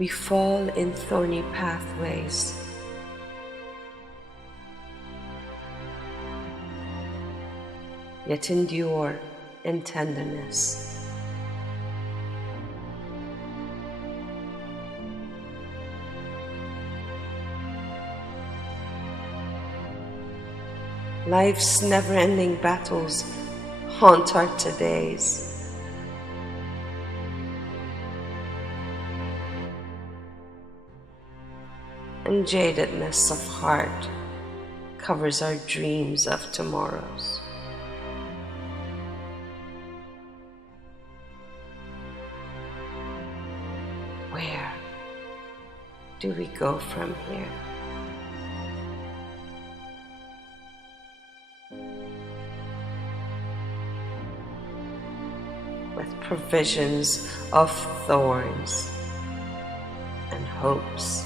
We fall in thorny pathways. Yet endure in tenderness. Life's never-ending battles haunt our todays. And jadedness of heart covers our dreams of tomorrows. Where do we go from here? With provisions of thorns and hopes.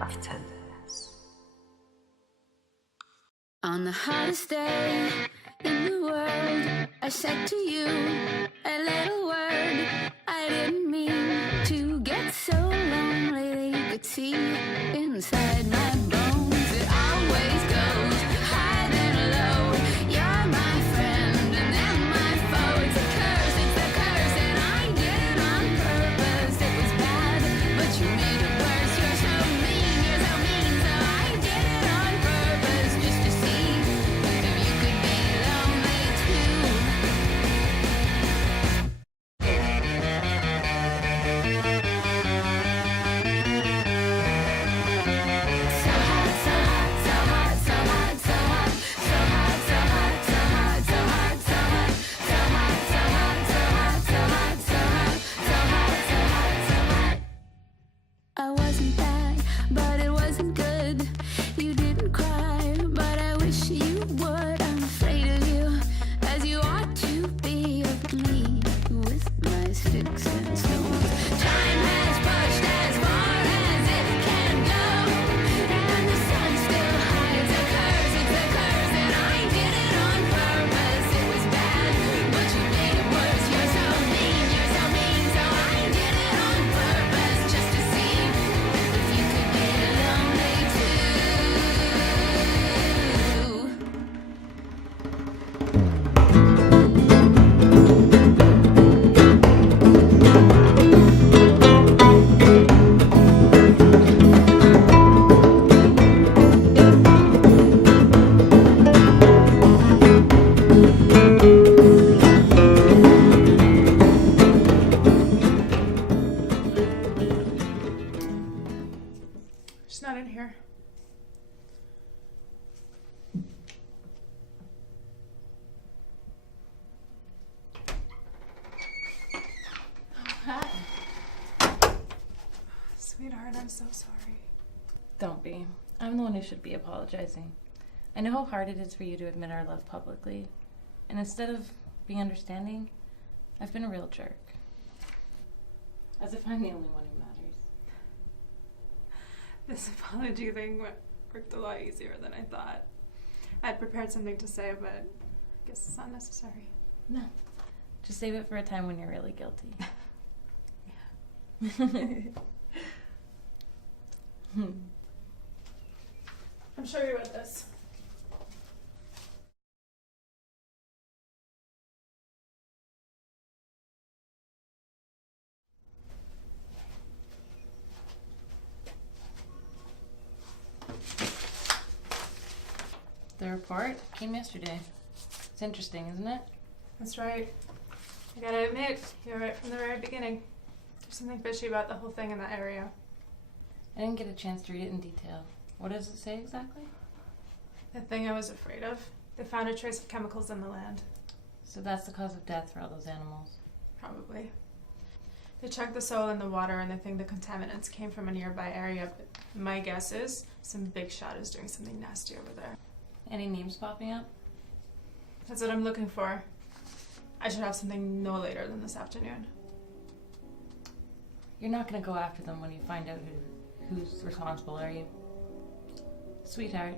Of tenderness. On the hottest day in the world, I said to you a little word. I didn't mean to get so lonely. You could see inside my bones. It always goes high then low. You're my friend and then my foe. It's a curse, and I did it on purpose. It was bad, but you made it worse. You're so mean, so I did it on purpose just to see if you could be lonely too. So hot, so hot, so hot, so hot, so hot, so hot, so hot, so hot, so hot, so hot, so hot, so hot, so hot, so hot, so hot, so hot, so hot, so hot. I wasn't bad, but it wasn't good. You didn't cry, but I wish you would. I'm afraid of you, as you ought to be of me, with my sticks and stones. Time has pushed as far as it can go, and the sun still hides a curse. It's a curse, and I did it on purpose. It was bad, but you made it worse. You're so mean, so I did it on purpose just to see if you could be lonely too. She's not in here. Hi. Sweetheart, I'm so sorry. Don't be. I'm the one who should be apologizing. I know how hard it is for you to admit our love publicly. And instead of being understanding, I've been a real jerk. As if I'm the only one who matters. This apology thing worked a lot easier than I thought. I had prepared something to say, but I guess it's not necessary. No. Just save it for a time when you're really guilty. I'm sure you read this. The report came yesterday. It's interesting, isn't it? That's right. I gotta admit, you're right from the very beginning. There's something fishy about the whole thing in that area. I didn't get a chance to read it in detail. What does it say exactly? The thing I was afraid of. They found a trace of chemicals in the land. So that's the cause of death for all those animals. Probably. They checked the soil and the water and they think the contaminants came from a nearby area, but my guess is some big shot is doing something nasty over there. Any names popping up? That's what I'm looking for. I should have something no later than this afternoon. You're not going to go after them when you find out who's responsible, are you? Sweetheart,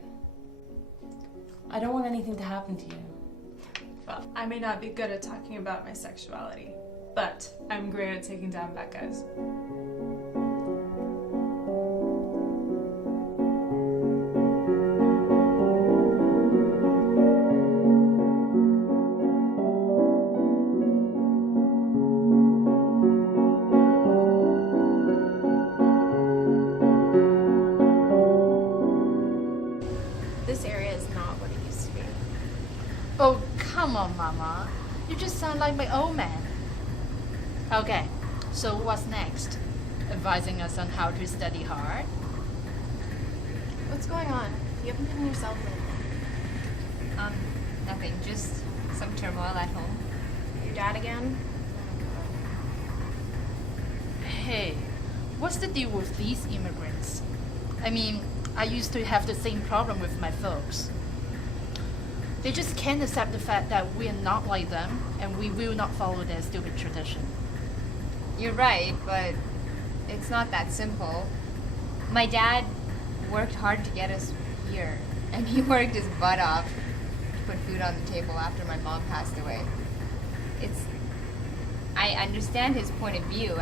I don't want anything to happen to you. Well, I may not be good at talking about my sexuality, but I'm great at taking down bad guys. This area is not what it used to be. Oh, come on, Mama. You just sound like my old man. Okay, so what's next? Advising us on how to study hard? What's going on? You haven't been yourself lately. Nothing. Just some turmoil at home. Your dad again? Hey, what's the deal with these immigrants? I mean, I used to have the same problem with my folks. They just can't accept the fact that we are not like them and we will not follow their stupid tradition. You're right, but it's not that simple. My dad worked hard to get us here, and he worked his butt off to put food on the table after my mom passed away. I understand his point of view,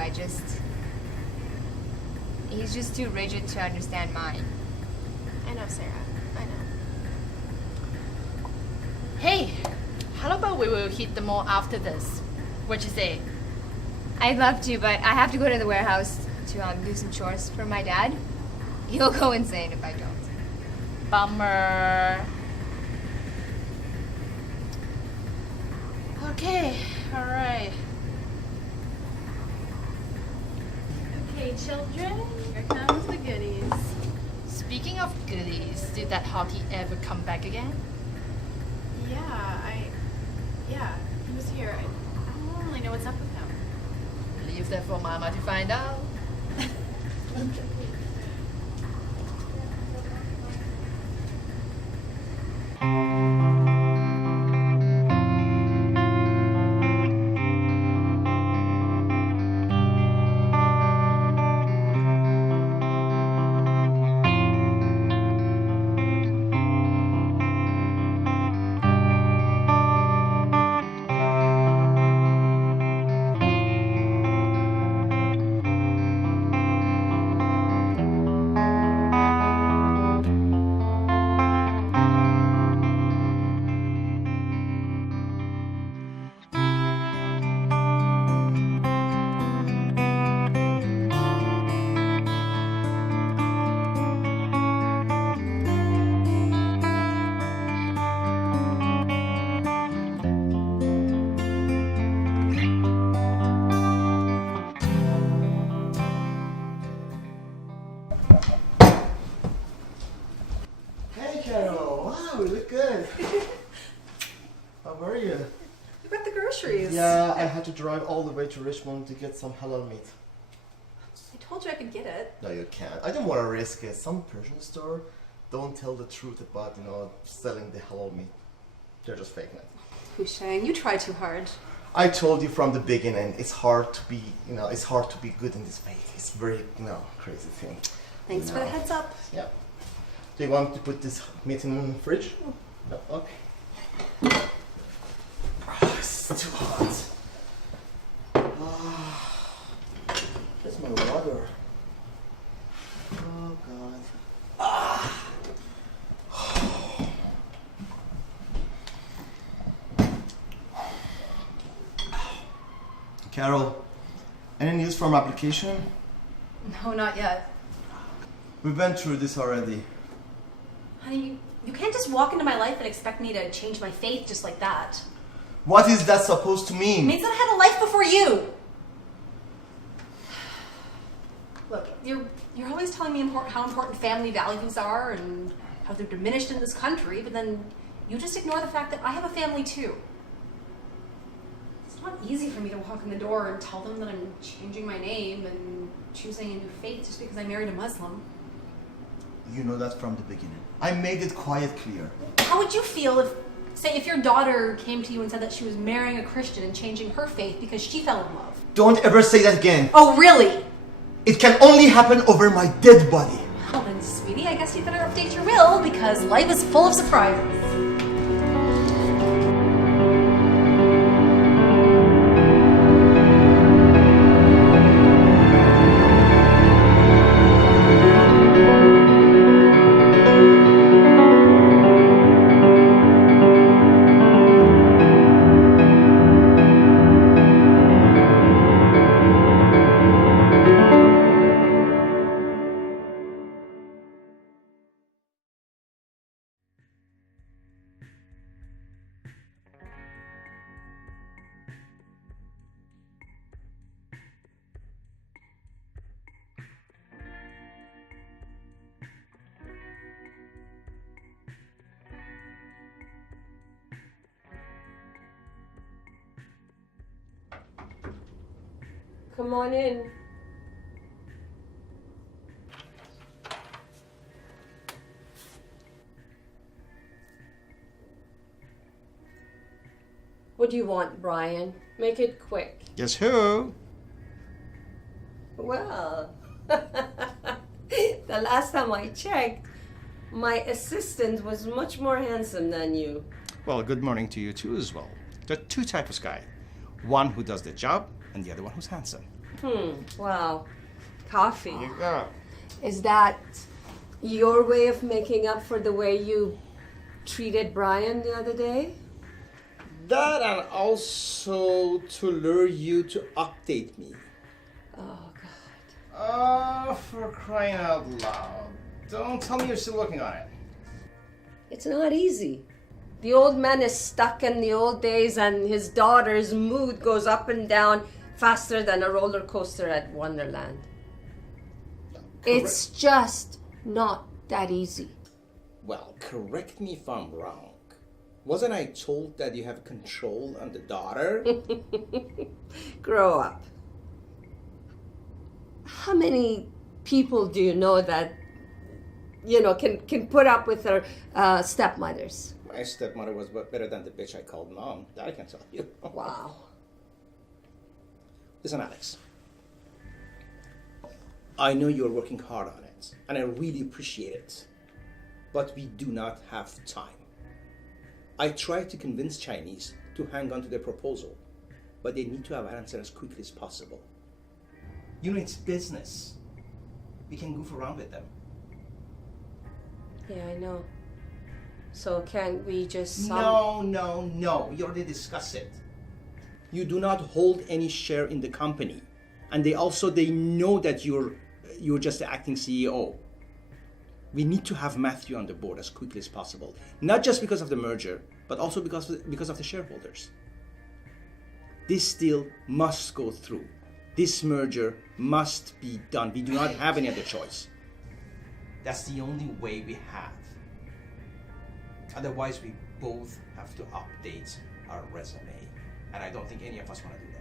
he's just too rigid to understand mine. I know, Sarah. I know. Hey, how about we will hit the mall after this? What you say? I'd love to, but I have to go to the warehouse to do some chores for my dad. He'll go insane if I don't. Bummer. Okay, alright. Okay, children, here comes the goodies. Speaking of goodies, did that hottie ever come back again? Yeah, he was here. I don't really know what's up with him. Leave that for Mama to find out. Hey Carol, wow, you look good. How are you? You got the groceries. Yeah, I had to drive all the way to Richmond to get some halal meat. I told you I could get it. No, you can't. I don't want to risk it. Some Persian store don't tell the truth about, selling the halal meat. They're just faking it. Hushang, you try too hard. I told you from the beginning, it's hard to be, it's hard to be good in this faith. It's very, crazy thing. Thanks for the No. heads up. Yeah. Do you want to put this meat in the fridge? No. Okay. Ah, it's too hot. Where's my water? Oh God. Carol, any news from application? No, not yet. We went through this already. Honey, you can't just walk into my life and expect me to change my faith just like that. What is that supposed to It mean? means that I had a life before you. Look, you're always telling me how important family values are and how they're diminished in this country, but then you just ignore the fact that I have a family too. It's not easy for me to walk in the door and tell them that I'm changing my name and choosing a new faith just because I married a Muslim. You know that from the beginning. I made it quite clear. How would you feel if your daughter came to you and said that she was marrying a Christian and changing her faith because she fell in love? Don't ever say that again. Oh, really? It can only happen over my dead body. Well then, sweetie, I guess you better update your will because life is full of surprises. Come on in. What do you want, Brian? Make it quick. Guess who? Well, the last time I checked, my assistant was much more handsome than you. Well, good morning to you too as well. There are two types of guy. One who does the job and the other one who's handsome. Wow. Coffee. Here you go. Is that your way of making up for the way you treated Brian the other day? That and also to lure you to update me. Oh, God. Oh, for crying out loud. Don't tell me you're still working on it. It's not easy. The old man is stuck in the old days, and his daughter's mood goes up and down faster than a roller coaster at Wonderland. It's just not that easy. Well, correct me if I'm wrong. Wasn't I told that you have control on the daughter? Grow up. How many people do you know that, can put up with their stepmothers? My stepmother was better than the bitch I called mom. That I can tell you. Wow. Listen, Alex. I know you're working hard on it, and I really appreciate it. But we do not have time. I tried to convince Chinese to hang on to their proposal, but they need to have an answer as quickly as possible. You know, it's business. We can goof around with them. Yeah, I know. So can't we just... No. We already discussed it. You do not hold any share in the company. And they know that you're just the acting CEO. We need to have Matthew on the board as quickly as possible. Not just because of the merger, but also because of the shareholders. This deal must go through. This merger must be done. We do not have any other choice. That's the only way we have. Otherwise, we both have to update our resume. And I don't think any of us want to do that.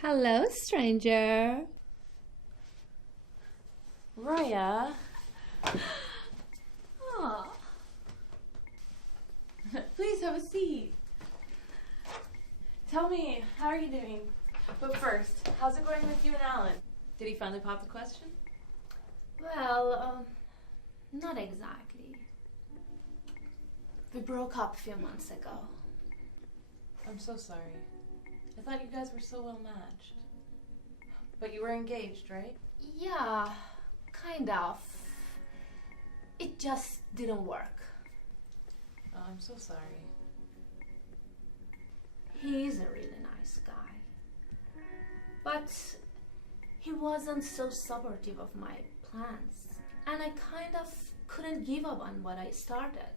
Hello, stranger. Raya. Aw. Please have a seat. Tell me, how are you doing? But first, how's it going with you and Alan? Did he finally pop the question? Well, not exactly. We broke up a few months ago. I'm so sorry. I thought you guys were so well matched. But you were engaged, right? Yeah, kind of. It just didn't work. Oh, I'm so sorry. He's a really nice guy. But he wasn't so supportive of my plans. And I kind of couldn't give up on what I started.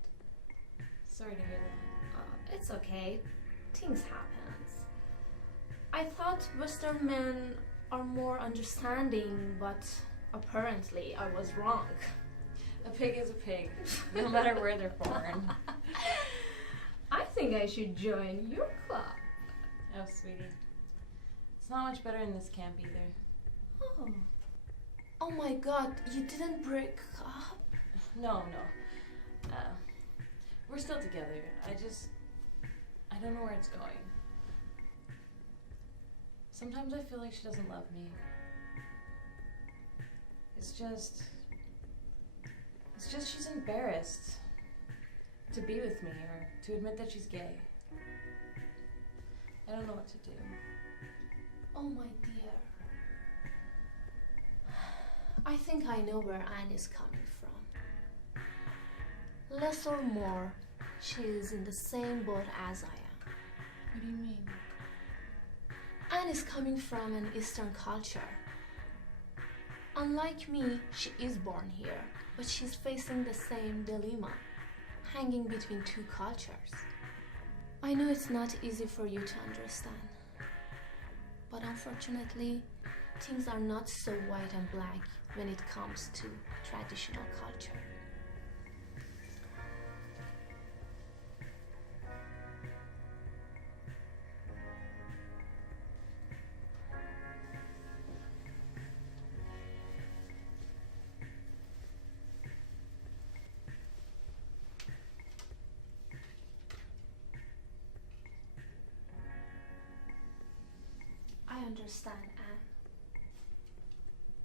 Sorry to hear that. It's okay. Things happen. I thought Western men are more understanding, but apparently I was wrong. A pig is a pig, no matter where they're born. I think I should join your club. Oh, sweetie. It's not much better in this camp either. Oh my god, you didn't break up? No. We're still together. I don't know where it's going. Sometimes I feel like she doesn't love me. It's just she's embarrassed to be with me or to admit that she's gay. I don't know what to do. Oh my dear. I think I know where Anne is coming from. Less or more, she is in the same boat as I am. What do you mean? Anne is coming from an Eastern culture. Unlike me, she is born here, but she's facing the same dilemma, hanging between two cultures. I know it's not easy for you to understand, but unfortunately, things are not so white and black when it comes to traditional culture. I understand, Anne.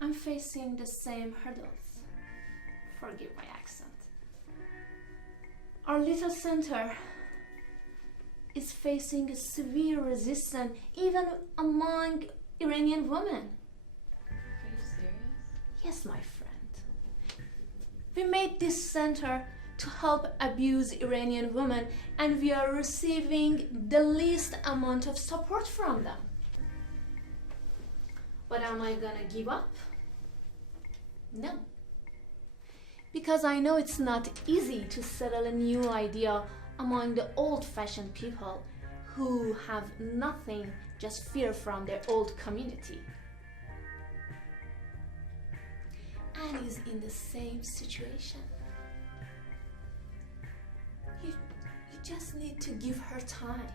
I'm facing the same hurdles. Forgive my accent. Our little center is facing a severe resistance even among Iranian women. Are you serious? Yes, my friend. We made this center to help abuse Iranian women, and we are receiving the least amount of support from them. But am I gonna give up? No. Because I know it's not easy to settle a new idea among the old-fashioned people who have nothing, just fear from their old community. Anne is in the same situation. You just need to give her time,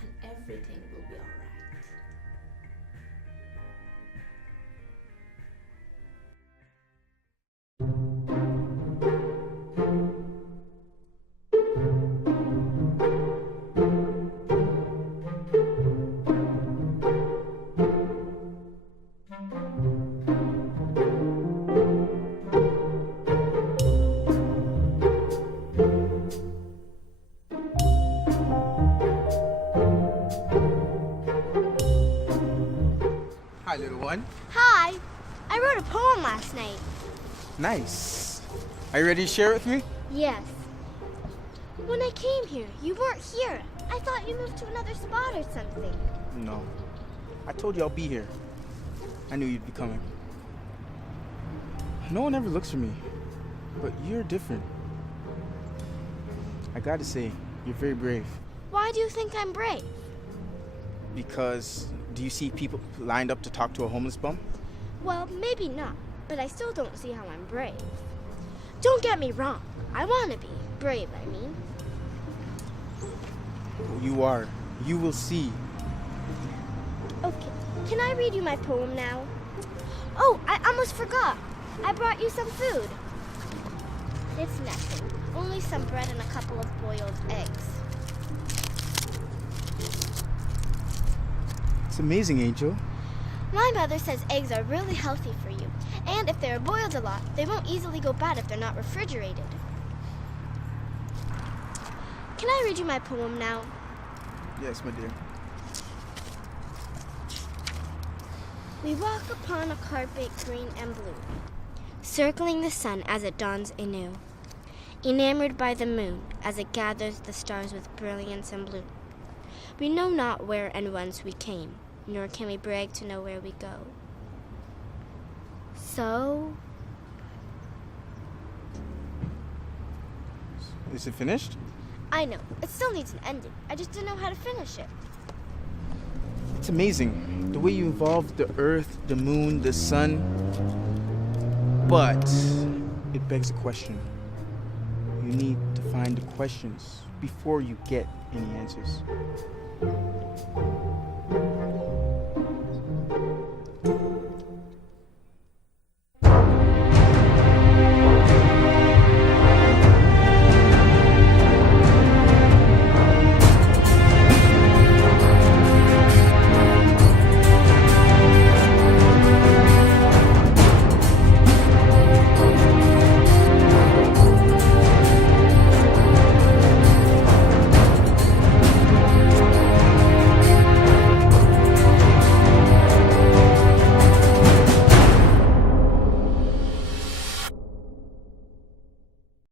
and everything will be all right. Hi, little one. Hi! I wrote a poem last night. Nice. Are you ready to share it with me? Yes. When I came here, you weren't here. I thought you moved to another spot or something. No. I told you I'll be here. I knew you'd be coming. No one ever looks for me, but you're different. I gotta say, you're very brave. Why do you think I'm brave? Because do you see people lined up to talk to a homeless bum? Well, maybe not, but I still don't see how I'm brave. Don't get me wrong. I want to be brave, I mean. You are. You will see. Okay, can I read you my poem now? Oh, I almost forgot. I brought you some food. It's nothing. Only some bread and a couple of boiled eggs. It's amazing, Angel. My mother says eggs are really healthy for you, and if they're boiled a lot, they won't easily go bad if they're not refrigerated. Can I read you my poem now? Yes, my dear. We walk upon a carpet green and blue, circling the sun as it dawns anew, enamored by the moon as it gathers the stars with brilliance and blue. We know not where and whence we came, nor can we brag to know where we go. So... Is it finished? I know. It still needs an ending. I just didn't know how to finish it. It's amazing, the way you involved the earth, the moon, the sun. But it begs a question. You need to find the questions before you get any answers.